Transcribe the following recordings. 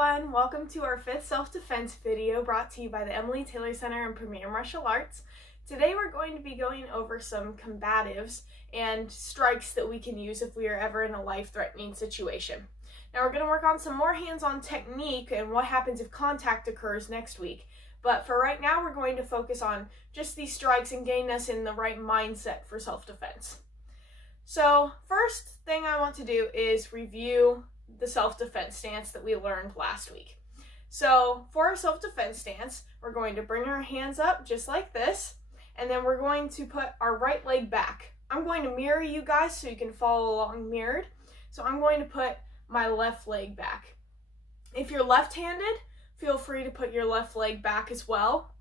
everyone, welcome to our 5th self-defense video brought to you by the Emily Taylor Center and Premier Martial Arts. Today we're going to be going over some combatives and strikes that we can use if we are ever in a life-threatening situation. Now we're going to work on some more hands-on technique and what happens if contact occurs next week. But for right now we're going to focus on just these strikes and getting us in the right mindset for self-defense. So first thing I want to do is review the self-defense stance that we learned last week. So for our self-defense stance, we're going to bring our hands up just like this, and then we're going to put our right leg back. I'm going to mirror you guys so you can follow along mirrored. So I'm going to put my left leg back. If you're left-handed, feel free to put your left leg back as well,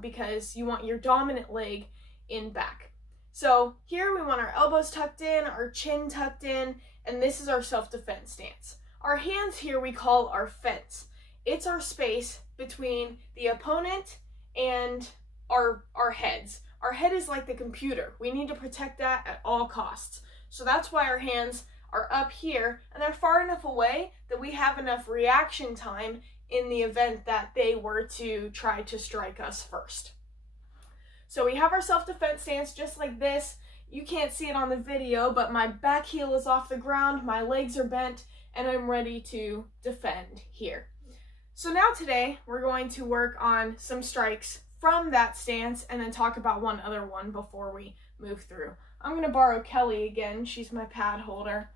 because you want your dominant leg in back. So here we want our elbows tucked in, our chin tucked in, and this is our self-defense stance. Our hands here we call our fence. It's our space between the opponent and our heads. Our head is like the computer. We need to protect that at all costs. So that's why our hands are up here, and they're far enough away that we have enough reaction time in the event that they were to try to strike us first. So we have our self-defense stance just like this. You can't see it on the video, but my back heel is off the ground, my legs are bent, and I'm ready to defend here. So now today, we're going to work on some strikes from that stance and then talk about one other one before we move through. I'm going to borrow Kelly again. She's my pad holder.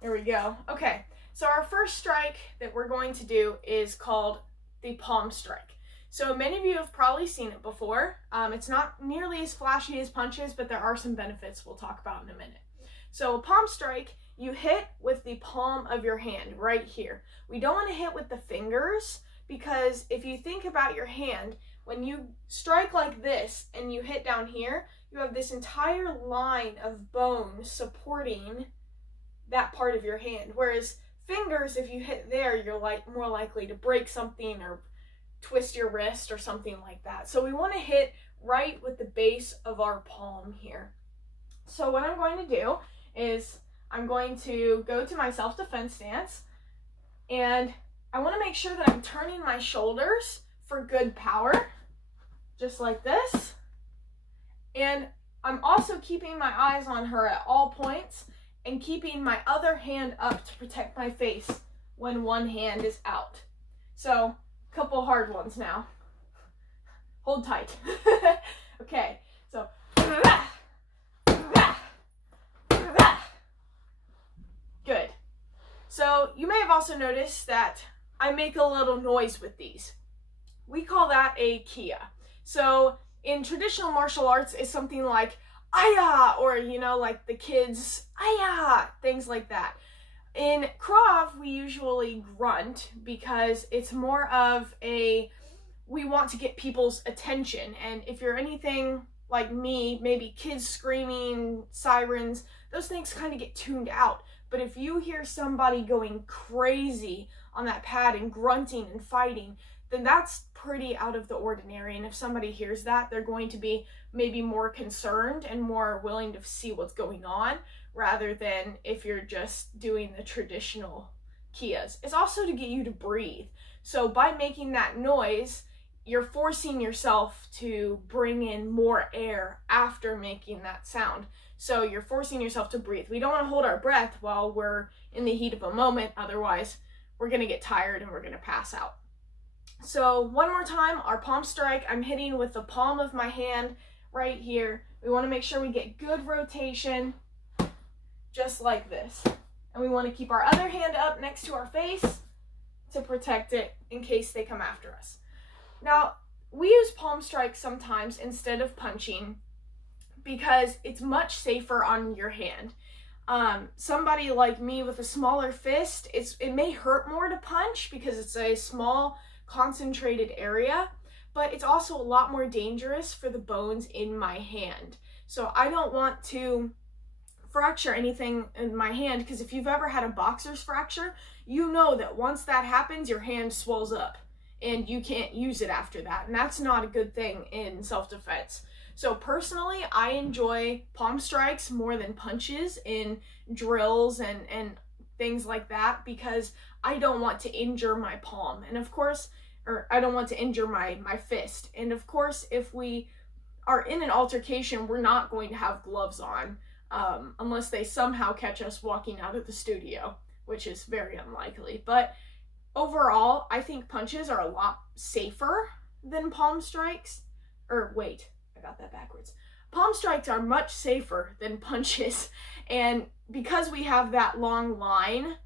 There we go. Okay, so our first strike that we're going to do is called the palm strike. So many of you have probably seen it before. It's not nearly as flashy as punches, but there are some benefits we'll talk about in a minute. So a palm strike, you hit with the palm of your hand right here. We don't want to hit with the fingers because if you think about your hand, when you strike like this and you hit down here, you have this entire line of bone supporting that part of your hand. Whereas fingers, if you hit there, you're more likely to break something or twist your wrist or something like that. So we want to hit right with the base of our palm here. So what I'm going to do is I'm going to go to my self-defense stance, and I want to make sure that I'm turning my shoulders for good power, just like this. And I'm also keeping my eyes on her at all points and keeping my other hand up to protect my face when one hand is out. So couple hard ones now. Hold tight. Okay, so good. So you may have also noticed that I make a little noise with these. We call that a kia. So in traditional martial arts, it's something like "aya," or like the kids "aya," things like that. In Krav, we usually grunt because it's more of we want to get people's attention. And if you're anything like me, maybe kids screaming, sirens, those things kind of get tuned out. But if you hear somebody going crazy on that pad and grunting and fighting, then that's pretty out of the ordinary. And if somebody hears that, they're going to be maybe more concerned and more willing to see what's going on, rather than if you're just doing the traditional kias. It's also to get you to breathe. So by making that noise, you're forcing yourself to bring in more air after making that sound. So you're forcing yourself to breathe. We don't want to hold our breath while we're in the heat of a moment, otherwise we're going to get tired and we're going to pass out. So one more time, our palm strike, I'm hitting with the palm of my hand right here. We want to make sure we get good rotation, just like this. And we want to keep our other hand up next to our face to protect it in case they come after us. Now, we use palm strikes sometimes instead of punching because it's much safer on your hand. Somebody like me with a smaller fist, it may hurt more to punch because it's a small concentrated area, but it's also a lot more dangerous for the bones in my hand. So I don't want to fracture anything in my hand, because if you've ever had a boxer's fracture, you know that once that happens, your hand swells up and you can't use it after that, and that's not a good thing in self-defense. So personally, I enjoy palm strikes more than punches in drills and things like that, because I don't want to injure my palm. And of course, or I don't want to injure my fist. And of course, if we are in an altercation, we're not going to have gloves on, unless they somehow catch us walking out of the studio, which is very unlikely. But overall, I think punches are a lot safer than palm strikes. Or wait, I got that backwards. Palm strikes are much safer than punches. And because we have that long line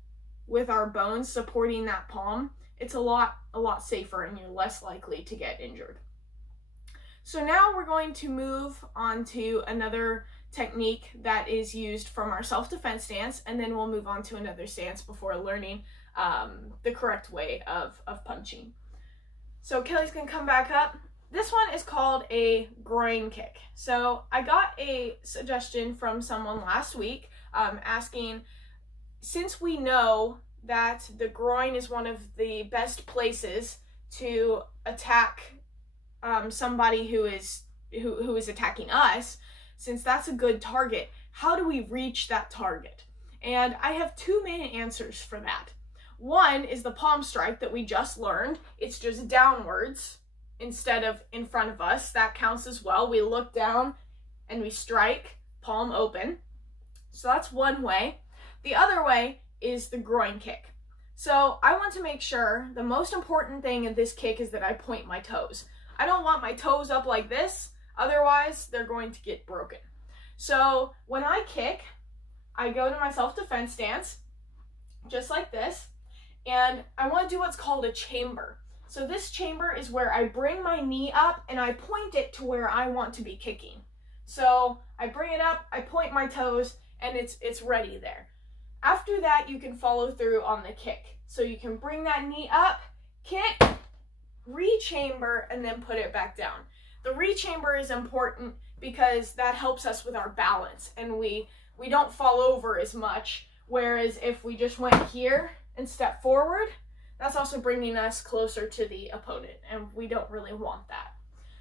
with our bones supporting that palm, it's a lot safer, and you're less likely to get injured. So now we're going to move on to another technique that is used from our self-defense stance, and then we'll move on to another stance before learning the correct way of punching. So Kelly's gonna come back up. This one is called a groin kick. So I got a suggestion from someone last week asking, since we know that the groin is one of the best places to attack somebody who is attacking us, since that's a good target, how do we reach that target? And I have two main answers for that. One is the palm strike that we just learned. It's just downwards instead of in front of us. That counts as well. We look down and we strike, palm open. So that's one way. The other way is the groin kick. So I want to make sure the most important thing in this kick is that I point my toes. I don't want my toes up like this, otherwise they're going to get broken. So when I kick, I go to my self-defense stance, just like this, and I want to do what's called a chamber. So this chamber is where I bring my knee up and I point it to where I want to be kicking. So I bring it up, I point my toes, and it's ready there. After that, you can follow through on the kick. So you can bring that knee up, kick, rechamber, and then put it back down. The rechamber is important because that helps us with our balance, and we don't fall over as much, whereas if we just went here and step forward, that's also bringing us closer to the opponent, and we don't really want that.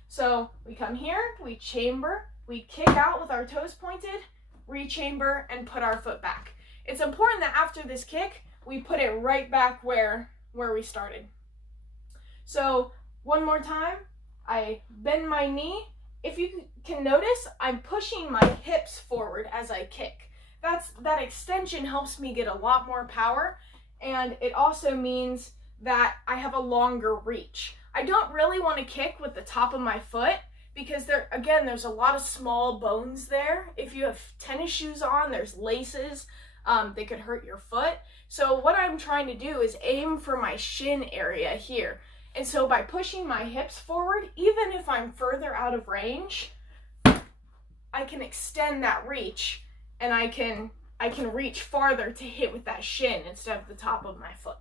So we come here, we chamber, we kick out with our toes pointed, rechamber, and put our foot back. It's important that after this kick, we put it right back where we started. So one more time, I bend my knee. If you can notice, I'm pushing my hips forward as I kick. That extension helps me get a lot more power, and it also means that I have a longer reach. I don't really want to kick with the top of my foot because there's a lot of small bones there. If you have tennis shoes on, there's laces. They could hurt your foot. So what I'm trying to do is aim for my shin area here. And so by pushing my hips forward, even if I'm further out of range, I can extend that reach, and I can reach farther to hit with that shin instead of the top of my foot.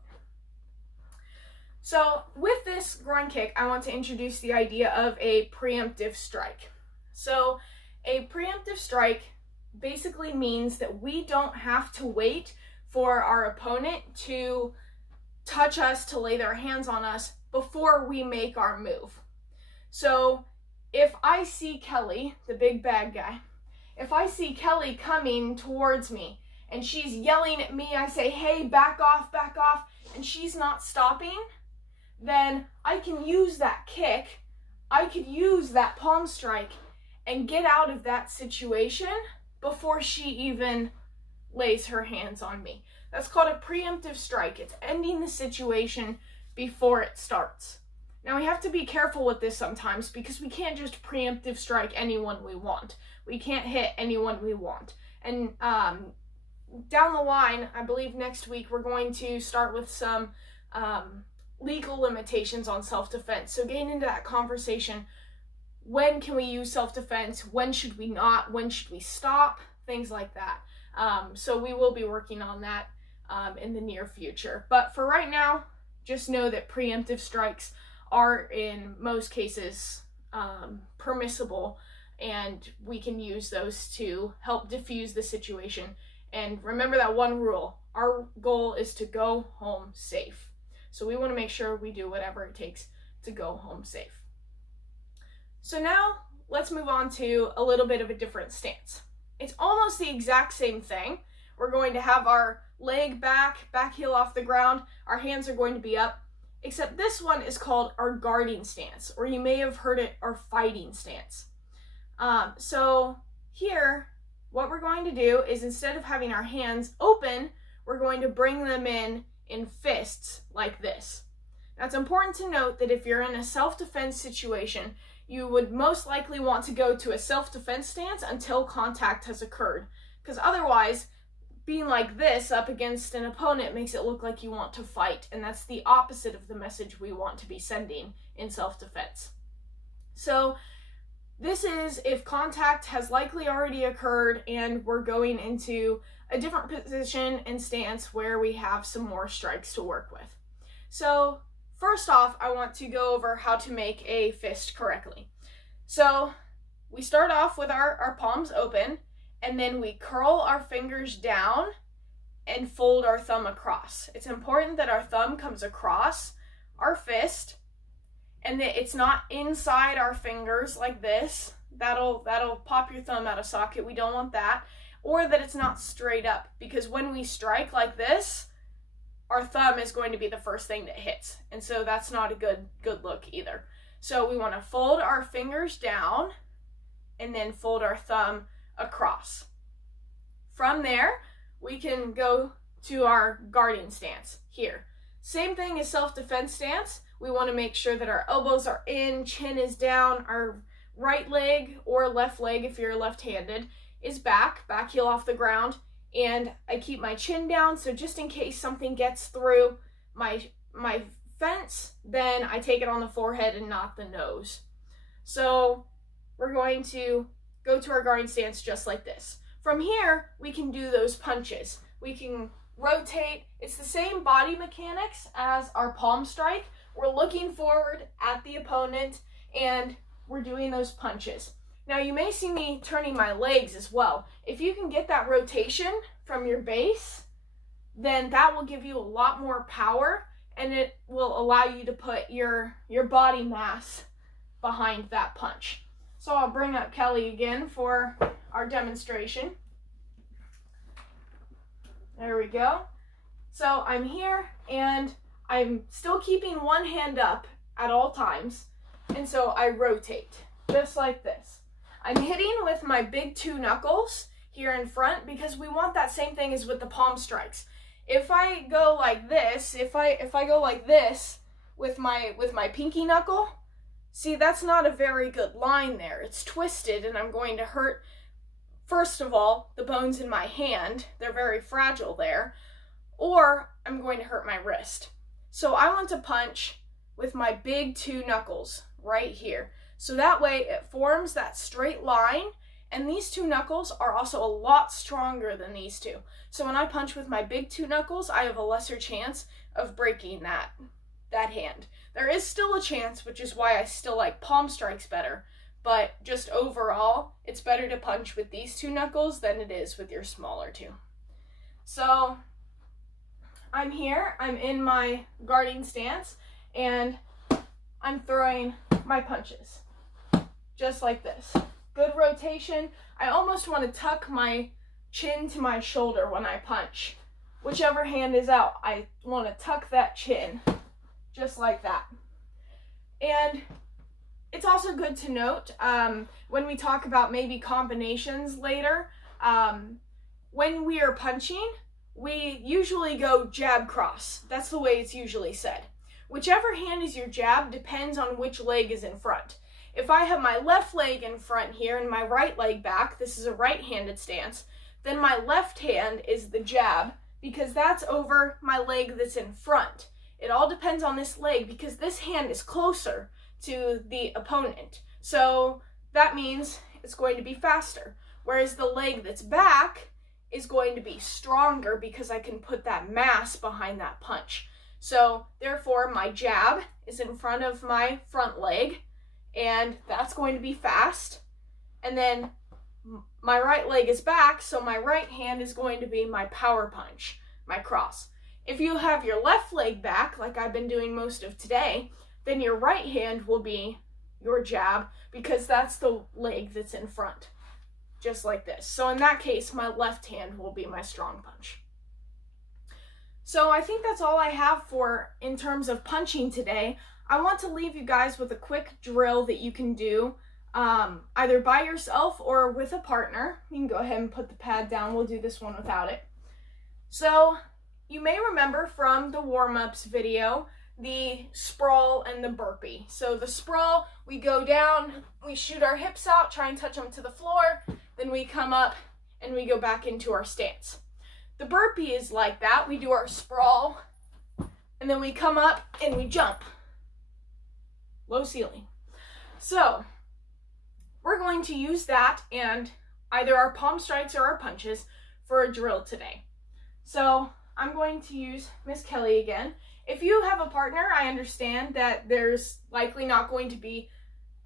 So with this groin kick, I want to introduce the idea of a preemptive strike. So a preemptive strike basically means that we don't have to wait for our opponent to touch us, to lay their hands on us before we make our move. So if I see Kelly, the big bad guy, if I see Kelly coming towards me and she's yelling at me, I say, hey, back off, and she's not stopping, then I can use that kick, I could use that palm strike and get out of that situation before she even lays her hands on me. That's called a preemptive strike. It's ending the situation before it starts. Now we have to be careful with this sometimes because we can't just preemptive strike anyone we want. We can't hit anyone we want. And down the line, I believe next week, we're going to start with some legal limitations on self-defense. So getting into that conversation, when can we use self-defense? When should we not? When should we stop? Things like that. So we will be working on that in the near future. But for right now, just know that preemptive strikes are in most cases permissible, and we can use those to help diffuse the situation. And remember that one rule: our goal is to go home safe. So we want to make sure we do whatever it takes to go home safe. So now let's move on to a little bit of a different stance. It's almost the exact same thing. We're going to have our leg back, back heel off the ground. Our hands are going to be up, except this one is called our guarding stance, or you may have heard it our fighting stance. So here, what we're going to do is instead of having our hands open, we're going to bring them in fists like this. Now it's important to note that if you're in a self-defense situation, you would most likely want to go to a self-defense stance until contact has occurred, because otherwise being like this up against an opponent makes it look like you want to fight, and that's the opposite of the message we want to be sending in self-defense. So this is if contact has likely already occurred and we're going into a different position and stance where we have some more strikes to work with. So first off, I want to go over how to make a fist correctly. So we start off with our palms open, and then we curl our fingers down and fold our thumb across. It's important that our thumb comes across our fist and that it's not inside our fingers like this. That'll pop your thumb out of socket. We don't want that. Or that it's not straight up, because when we strike like this, our thumb is going to be the first thing that hits. And so that's not a good look either. So we want to fold our fingers down and then fold our thumb across. From there, we can go to our guarding stance here. Same thing as self-defense stance. We want to make sure that our elbows are in, chin is down, our right leg or left leg, if you're left-handed, is back heel off the ground, and I keep my chin down, so just in case something gets through my fence, then I take it on the forehead and not the nose. So we're going to go to our guarding stance just like this. From here, we can do those punches. We can rotate. It's the same body mechanics as our palm strike. We're looking forward at the opponent and we're doing those punches. Now you may see me turning my legs as well. If you can get that rotation from your base, then that will give you a lot more power and it will allow you to put your body mass behind that punch. So I'll bring up Kelly again for our demonstration. There we go. So I'm here and I'm still keeping one hand up at all times, and so I rotate just like this. I'm hitting with my big two knuckles here in front because we want that same thing as with the palm strikes. If I go like this, if I go like this with my pinky knuckle, see, that's not a very good line there. It's twisted and I'm going to hurt, first of all, the bones in my hand. They're very fragile there. Or I'm going to hurt my wrist. So I want to punch with my big two knuckles right here. So that way it forms that straight line, and these two knuckles are also a lot stronger than these two. So when I punch with my big two knuckles, I have a lesser chance of breaking that hand. There is still a chance, which is why I still like palm strikes better, but just overall, it's better to punch with these two knuckles than it is with your smaller two. So I'm here, I'm in my guarding stance, and I'm throwing my punches, just like this. Good rotation. I almost want to tuck my chin to my shoulder when I punch. Whichever hand is out, I want to tuck that chin, just like that. And it's also good to note, when we talk about maybe combinations later, when we are punching, we usually go jab cross. That's the way it's usually said. Whichever hand is your jab depends on which leg is in front. If I have my left leg in front here and my right leg back, this is a right-handed stance, then my left hand is the jab because that's over my leg that's in front. It all depends on this leg because this hand is closer to the opponent. So that means it's going to be faster. Whereas the leg that's back is going to be stronger because I can put that mass behind that punch. So therefore my jab is in front of my front leg and that's going to be fast. And then my right leg is back, so my right hand is going to be my power punch, my cross. If you have your left leg back, like I've been doing most of today, then your right hand will be your jab because that's the leg that's in front, just like this. So in that case, my left hand will be my strong punch. So I think that's all I have for in terms of punching today. I want to leave you guys with a quick drill that you can do either by yourself or with a partner. You can go ahead and put the pad down. We'll do this one without it. So you may remember from the warm-ups video the sprawl and the burpee. So the sprawl, we go down, we shoot our hips out, try and touch them to the floor, then we come up and we go back into our stance. The burpee is like that. We do our sprawl and then we come up and we jump. Low ceiling. So we're going to use that and either our palm strikes or our punches for a drill today. So I'm going to use Miss Kelly again. If you have a partner, I understand that there's likely not going to be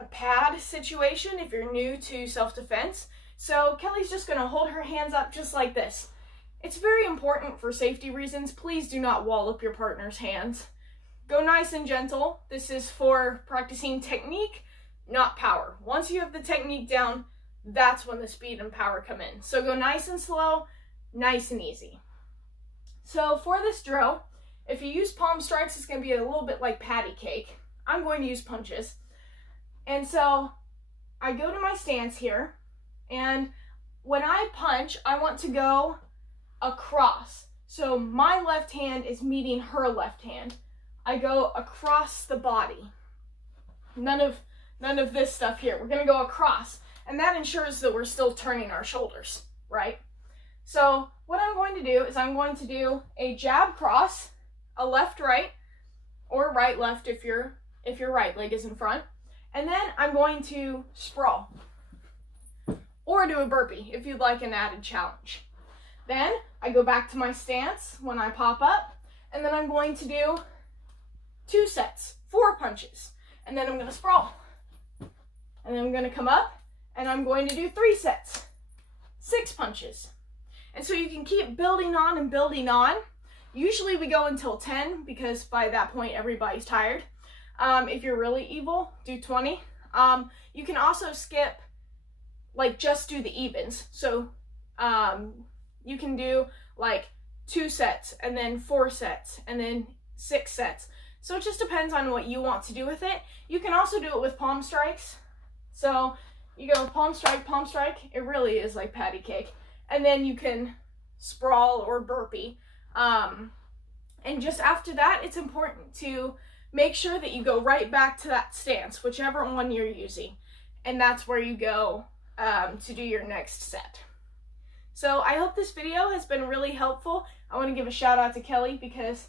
a pad situation if you're new to self-defense. So Kelly's just going to hold her hands up just like this. It's very important for safety reasons. Please do not wallop your partner's hands. Go nice and gentle. This is for practicing technique, not power. Once you have the technique down, that's when the speed and power come in. So go nice and slow, nice and easy. So for this drill, if you use palm strikes, it's going to be a little bit like patty cake. I'm going to use punches. And so I go to my stance here, and when I punch, I want to go across. So my left hand is meeting her left hand. I go across the body. None of this stuff here. We're going to go across, and that ensures that we're still turning our shoulders, right? So what I'm going to do is I'm going to do a jab cross, a left right, or right left if your right leg is in front, and then I'm going to sprawl or do a burpee if you'd like an added challenge. Then I go back to my stance when I pop up, and then I'm going to do 2 sets, 4 punches, and then I'm going to sprawl, and then I'm going to come up and I'm going to do 3 sets, 6 punches. And so you can keep building on and building on. Usually we go until 10 because by that point everybody's tired. If you're really evil, do 20. You can also skip, like just do the evens. So you can do like 2 sets and then 4 sets and then 6 sets. So it just depends on what you want to do with it. You can also do it with palm strikes. So you go palm strike, it really is like patty cake. And then you can sprawl or burpee. And just after that, it's important to make sure that you go right back to that stance, whichever one you're using. And that's where you go to do your next set. So I hope this video has been really helpful. I want to give a shout out to Kelly because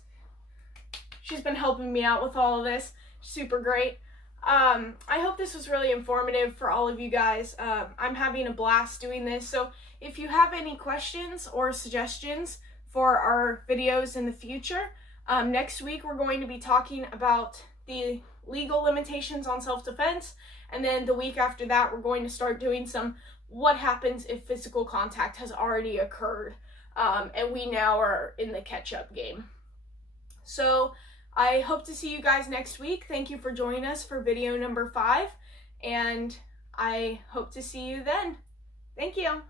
she's been helping me out with all of this. Super great. I hope this was really informative for all of you guys. I'm having a blast doing this. So if you have any questions or suggestions for our videos in the future, next week we're going to be talking about the legal limitations on self-defense. And then the week after that, we're going to start doing some what happens if physical contact has already occurred and we now are in the catch-up game. So I hope to see you guys next week. Thank you for joining us for video number 5, and I hope to see you then. Thank you.